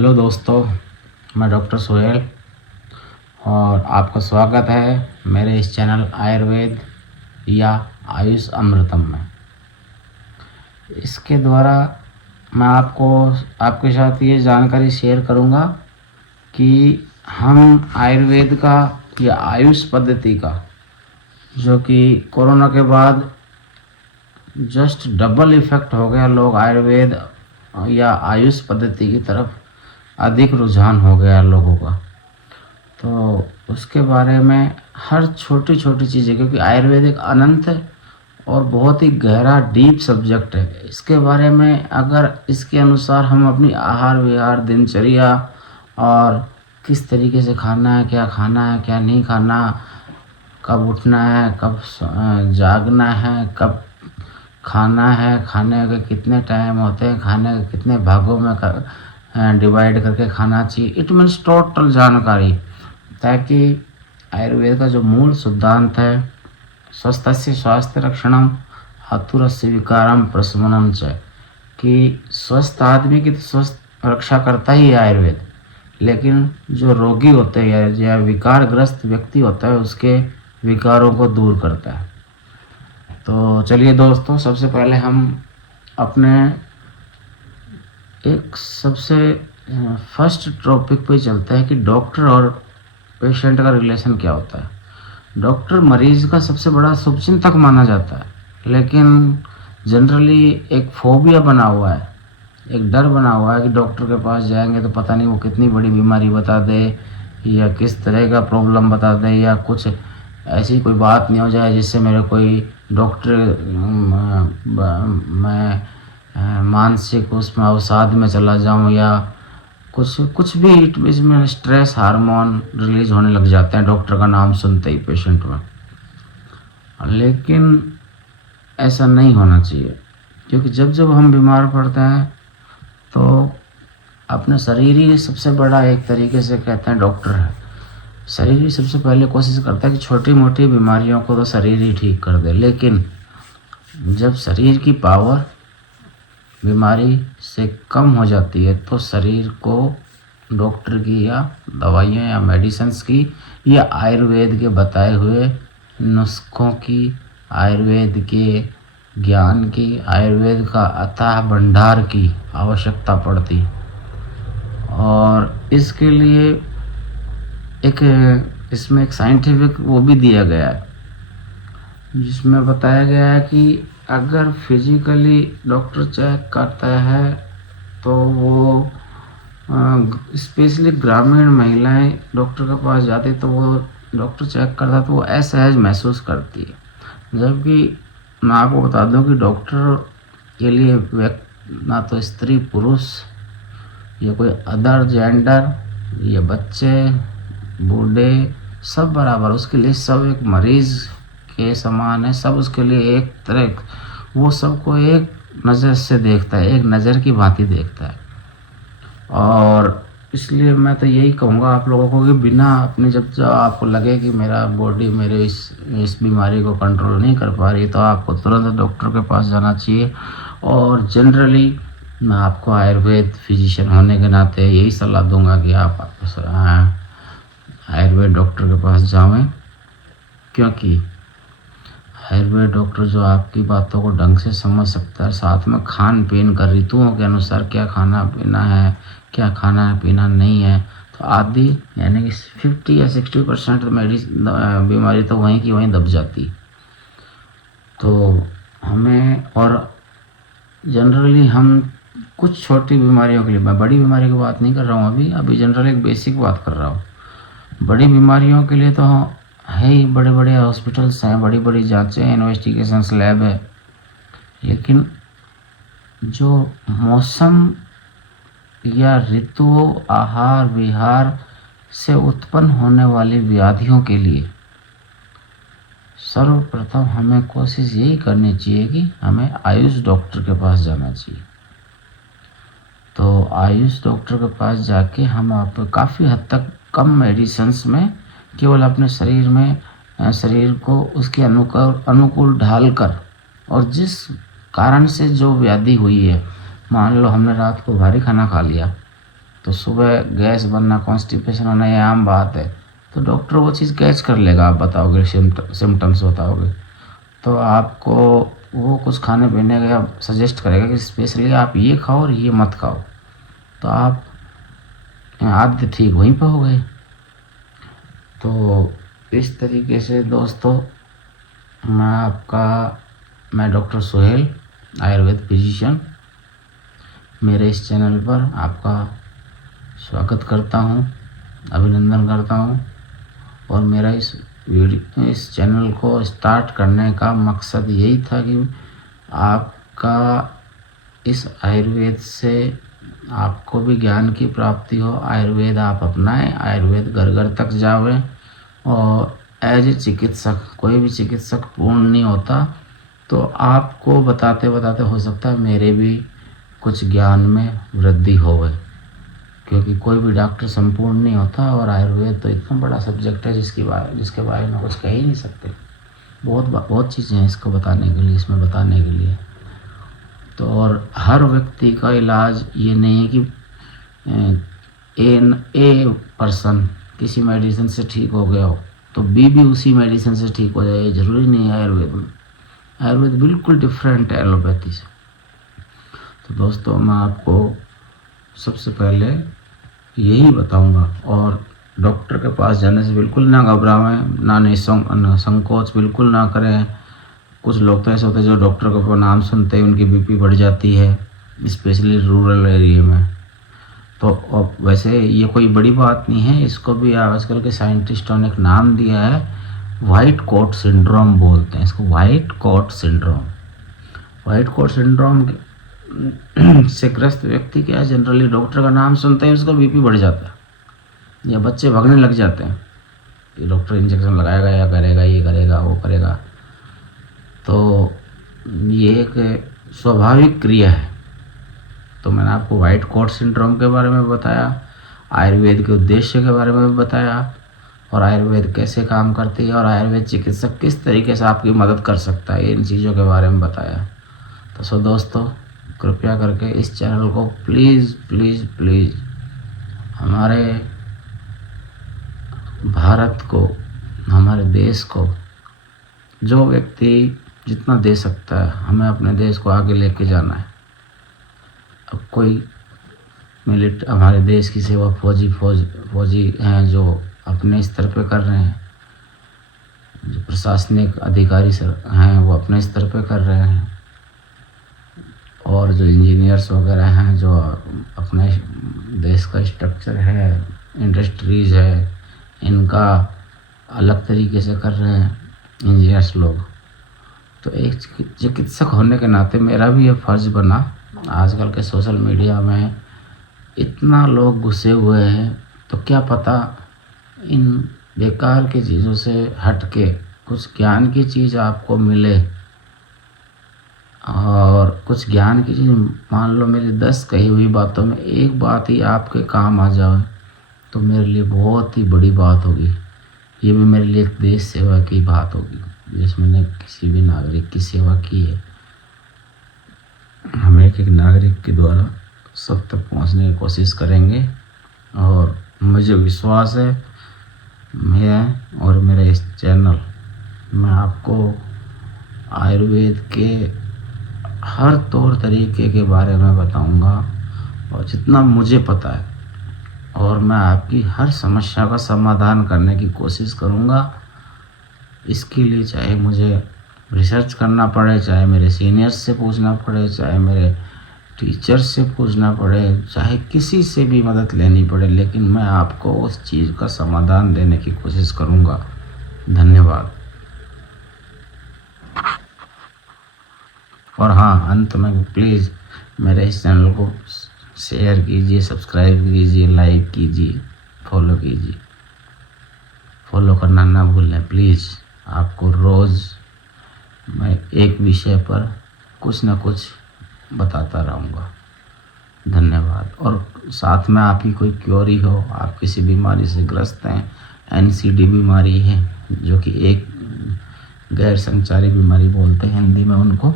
Hello दोस्तों, मैं doctor Sohail और आपका स्वागत है मेरे इस चैनल आयुर्वेद या आयुष अमृतम में। इसके द्वारा मैं आपके साथ ये जानकारी शेयर करूँगा कि हम आयुर्वेद का या आयुष पद्धति का, जो कि कोरोना के बाद जस्ट डबल इफ़ेक्ट हो गया, लोग आयुर्वेद या आयुष पद्धति की तरफ अधिक रुझान हो गया लोगों का। तो उसके बारे में हर छोटी छोटी चीज़ें, क्योंकि आयुर्वेद एक अनंत और बहुत ही गहरा डीप सब्जेक्ट है। इसके बारे में अगर इसके अनुसार हम अपनी आहार विहार, दिनचर्या और किस तरीके से खाना है, क्या नहीं खाना, कब उठना है, कब जागना है, कब खाना है, खाने के कितने टाइम होते हैं, खाने के कितने भागों में डिवाइड करके खाना चाहिए, इट मीन्स टोटल जानकारी, ताकि आयुर्वेद का जो मूल सिद्धांत है स्वस्थस्य स्वास्थ्य रक्षणम हतुरस्य विकारम प्रशमनम च, कि स्वस्थ आदमी की तो स्वस्थ रक्षा करता ही है आयुर्वेद, लेकिन जो रोगी होते हैं या विकारग्रस्त व्यक्ति होता है उसके विकारों को दूर करता है। तो चलिए दोस्तों, सबसे पहले हम अपने एक सबसे फर्स्ट टॉपिक पे चलते हैं कि डॉक्टर और पेशेंट का रिलेशन क्या होता है। डॉक्टर मरीज का सबसे बड़ा शुभचिंतक माना जाता है, लेकिन जनरली एक फोबिया बना हुआ है, एक डर बना हुआ है कि डॉक्टर के पास जाएंगे तो पता नहीं वो कितनी बड़ी बीमारी बता दे या किस तरह का प्रॉब्लम बता दे, या कुछ ऐसी कोई बात नहीं हो जाए जिससे मेरे कोई डॉक्टर मैं मानसिक उसमें अवसाद में चला जाऊं, या कुछ भी इसमें स्ट्रेस हार्मोन रिलीज होने लग जाते हैं डॉक्टर का नाम सुनते ही पेशेंट में। लेकिन ऐसा नहीं होना चाहिए, क्योंकि जब जब हम बीमार पड़ते हैं तो अपने शरीर ही सबसे बड़ा, एक तरीके से कहते हैं डॉक्टर है। शरीर ही सबसे पहले कोशिश करता है कि छोटी मोटी बीमारियों को तो शरीर ही ठीक कर दे, लेकिन जब शरीर की पावर बीमारी से कम हो जाती है तो शरीर को डॉक्टर की या दवाइयाँ या मेडिसिन्स की या आयुर्वेद के बताए हुए नुस्खों की, आयुर्वेद के ज्ञान की, आयुर्वेद का अथाह भंडार की आवश्यकता पड़ती। और इसके लिए इसमें एक साइंटिफिक वो भी दिया गया है, जिसमें बताया गया है कि अगर फिजिकली डॉक्टर चेक करता है तो वो स्पेशली ग्रामीण महिलाएं डॉक्टर के पास जाती तो वो डॉक्टर चेक करता तो वो असहज महसूस करती है। जबकि मैं आपको बता दूं कि डॉक्टर के लिए ना तो स्त्री पुरुष या कोई अदर जेंडर या बच्चे बूढ़े सब बराबर, उसके लिए सब एक मरीज के समान है, सब उसके लिए एक तरह, वो सबको एक नज़र से देखता है, एक नज़र की भांति देखता है। और इसलिए मैं तो यही कहूँगा आप लोगों को कि बिना अपने, जब आपको लगे कि मेरा बॉडी मेरे इस बीमारी को कंट्रोल नहीं कर पा रही, तो आपको तुरंत डॉक्टर के पास जाना चाहिए। और जनरली मैं आपको आयुर्वेद फिजिशियन होने के नाते यही सलाह दूंगा कि आप आयुर्वेद डॉक्टर के पास जाएं, क्योंकि आयुर्वेद डॉक्टर जो आपकी बातों को ढंग से समझ सकता है, साथ में खान पीन का ऋतुओं के अनुसार क्या खाना पीना है, क्या खाना पीना नहीं है, तो आधी यानी कि 50 या 60% बीमारी तो वहीं की वहीं दब जाती। तो हमें, और जनरली हम कुछ छोटी बीमारियों के लिए, मैं बड़ी बीमारी की बात नहीं कर रहा हूँ अभी जनरली एक बेसिक बात कर रहा हूँ। बड़ी बीमारियों के लिए तो है ही, बड़े बड़े हॉस्पिटल्स हैं, बड़ी बड़ी जांचें हैं, इन्वेस्टिगेशंस लैब है, लेकिन जो मौसम या ऋतुओं, आहार विहार से उत्पन्न होने वाली व्याधियों के लिए सर्वप्रथम हमें कोशिश यही करनी चाहिए कि हमें आयुष डॉक्टर के पास जाना चाहिए। तो आयुष डॉक्टर के पास जाके हम आप काफ़ी हद तक कम मेडिसिन्स में केवल अपने शरीर को उसके अनुकूल ढाल कर, और जिस कारण से जो व्याधि हुई है, मान लो हमने रात को भारी खाना खा लिया तो सुबह गैस बनना, कॉन्स्टिपेशन होना ये आम बात है, तो डॉक्टर वो चीज़ कैच कर लेगा। आप बताओगे, सिम्टम्स बताओगे तो आपको वो कुछ खाने पीने का सजेस्ट करेगा कि स्पेशली आप ये खाओ और ये मत खाओ, तो आप आद्य ठीक वहीं पर हो गए। तो इस तरीके से दोस्तों मैं डॉक्टर सुहेल, आयुर्वेद फिजिशियन, मेरे इस चैनल पर आपका स्वागत करता हूँ, अभिनंदन करता हूँ। और मेरा इस चैनल को स्टार्ट करने का मकसद यही था कि आपका इस आयुर्वेद से आपको भी ज्ञान की प्राप्ति हो, आयुर्वेद आप अपनाएं, आयुर्वेद घर घर तक जावे। और एज ए चिकित्सक, कोई भी चिकित्सक पूर्ण नहीं होता, तो आपको बताते बताते हो सकता है मेरे भी कुछ ज्ञान में वृद्धि होवे, क्योंकि कोई भी डॉक्टर संपूर्ण नहीं होता। और आयुर्वेद तो इतना बड़ा सब्जेक्ट है जिसके बारे में कुछ कह ही नहीं सकते। बहुत चीज़ें हैं इसको बताने के लिए, इसमें बताने के लिए। तो और हर व्यक्ति का इलाज ये नहीं है कि ए पर्सन किसी मेडिसिन से ठीक हो गया हो तो बी भी उसी मेडिसिन से ठीक हो जाए, ये ज़रूरी नहीं है। आयुर्वेद बिल्कुल डिफरेंट है एलोपैथी से। तो दोस्तों मैं आपको सबसे पहले यही बताऊंगा, और डॉक्टर के पास जाने से बिल्कुल ना घबराएं, ना संकोच बिल्कुल ना करें। कुछ लोग तो ऐसे होते हैं जो डॉक्टर का नाम सुनते ही उनकी बीपी बढ़ जाती है, स्पेशली रूरल एरिया में। तो वैसे ये कोई बड़ी बात नहीं है, इसको भी आजकल के साइंटिस्टों ने एक नाम दिया है, वाइट कोट सिंड्रोम बोलते हैं इसको, white coat syndrome. White coat syndrome से ग्रस्त व्यक्ति क्या है, जनरली डॉक्टर का नाम सुनते ही उसका बीपी बढ़ जाता है, या बच्चे भागने लग जाते हैं कि डॉक्टर इंजेक्शन लगाएगा, या करेगा, ये करेगा, वो करेगा। तो ये एक स्वाभाविक क्रिया है। तो मैंने आपको वाइट कोट सिंड्रोम के बारे में बताया, आयुर्वेद के उद्देश्य के बारे में बताया, और आयुर्वेद कैसे काम करती है, और आयुर्वेद चिकित्सक किस तरीके से आपकी मदद कर सकता है, इन चीज़ों के बारे में बताया। तो दोस्तों कृपया करके इस चैनल को प्लीज़ प्लीज़ प्लीज़ हमारे भारत को, हमारे देश को, जो व्यक्ति जितना दे सकता है, हमें अपने देश को आगे लेके जाना है। अब कोई हमारे देश की सेवा फौजी हैं जो अपने स्तर पे कर रहे हैं, जो प्रशासनिक अधिकारी हैं वो अपने स्तर पे कर रहे हैं, और जो इंजीनियर्स वगैरह हैं जो अपने देश का स्ट्रक्चर है, इंडस्ट्रीज़ है, इनका अलग तरीके से कर रहे हैं इंजीनियर्स लोग। तो एक चिकित्सक होने के नाते मेरा भी ये फ़र्ज़ बना। आजकल के सोशल मीडिया में इतना लोग घुसे हुए हैं, तो क्या पता इन बेकार की चीज़ों से हट के कुछ ज्ञान की चीज़ आपको मिले, और कुछ ज्ञान की चीज़, मान लो मेरी 10 कही हुई बातों में एक बात ही आपके काम आ जाए, तो मेरे लिए बहुत ही बड़ी बात होगी। ये भी मेरे लिए देश सेवा की बात होगी, जिसमें मैंने किसी भी नागरिक की सेवा की है। हम एक नागरिक के द्वारा सब तक पहुंचने की कोशिश करेंगे, और मुझे विश्वास है मैं और मेरा इस चैनल में आपको आयुर्वेद के हर तौर तरीके के बारे में बताऊंगा, और जितना मुझे पता है, और मैं आपकी हर समस्या का समाधान करने की कोशिश करूंगा। इसके लिए चाहे मुझे रिसर्च करना पड़े, चाहे मेरे सीनियर्स से पूछना पड़े, चाहे मेरे टीचर्स से पूछना पड़े, चाहे किसी से भी मदद लेनी पड़े, लेकिन मैं आपको उस चीज़ का समाधान देने की कोशिश करूंगा। धन्यवाद। और हाँ, अंत में प्लीज़ मेरे इस चैनल को शेयर कीजिए, सब्सक्राइब कीजिए, लाइक कीजिए, फॉलो कीजिए। फॉलो करना ना भूलें प्लीज़। आपको रोज़ मैं एक विषय पर कुछ ना कुछ बताता रहूँगा। धन्यवाद। और साथ में आपकी कोई क्योरी हो, आप किसी बीमारी से ग्रस्त हैं, NCD बीमारी है जो कि एक गैर संचारी बीमारी बोलते हैं हिंदी में उनको,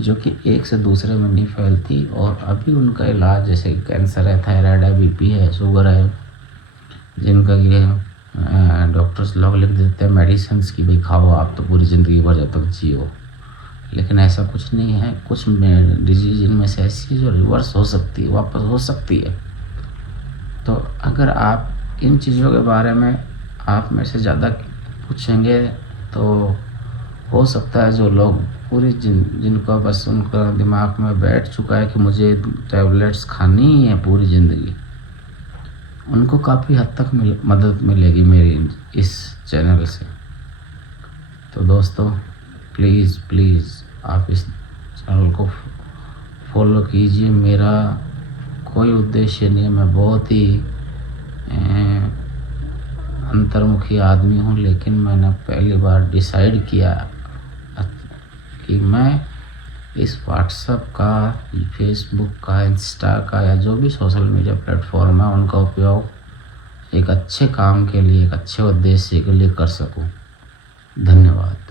जो कि एक से दूसरे में नहीं फैलती, और अभी उनका इलाज जैसे कैंसर है, थायराइड है, बीपी है, शुगर है, जिनका ये डॉक्टर्स लोग लिख देते हैं मेडिसिन्स की भाई खाओ आप तो पूरी ज़िंदगी भर जब तक जियो, लेकिन ऐसा कुछ नहीं है। कुछ डिजीज इनमें से ऐसी है जो रिवर्स हो सकती है, वापस हो सकती है। तो अगर आप इन चीज़ों के बारे में आप में से ज़्यादा पूछेंगे तो हो सकता है जो लोग पूरी जिनको बस उनका दिमाग में बैठ चुका है कि मुझे टैबलेट्स खानी ही है पूरी ज़िंदगी, उनको काफ़ी हद तक मदद मिलेगी मेरी इस चैनल से। तो दोस्तों प्लीज़ आप इस चैनल को फॉलो कीजिए। मेरा कोई उद्देश्य नहीं है, मैं बहुत ही अंतर्मुखी आदमी हूँ, लेकिन मैंने पहली बार डिसाइड किया कि मैं इस व्हाट्सएप का, फेसबुक का, इंस्टा का या जो भी सोशल मीडिया प्लेटफॉर्म है उनका उपयोग एक अच्छे काम के लिए, एक अच्छे उद्देश्य के लिए कर सकूं। धन्यवाद।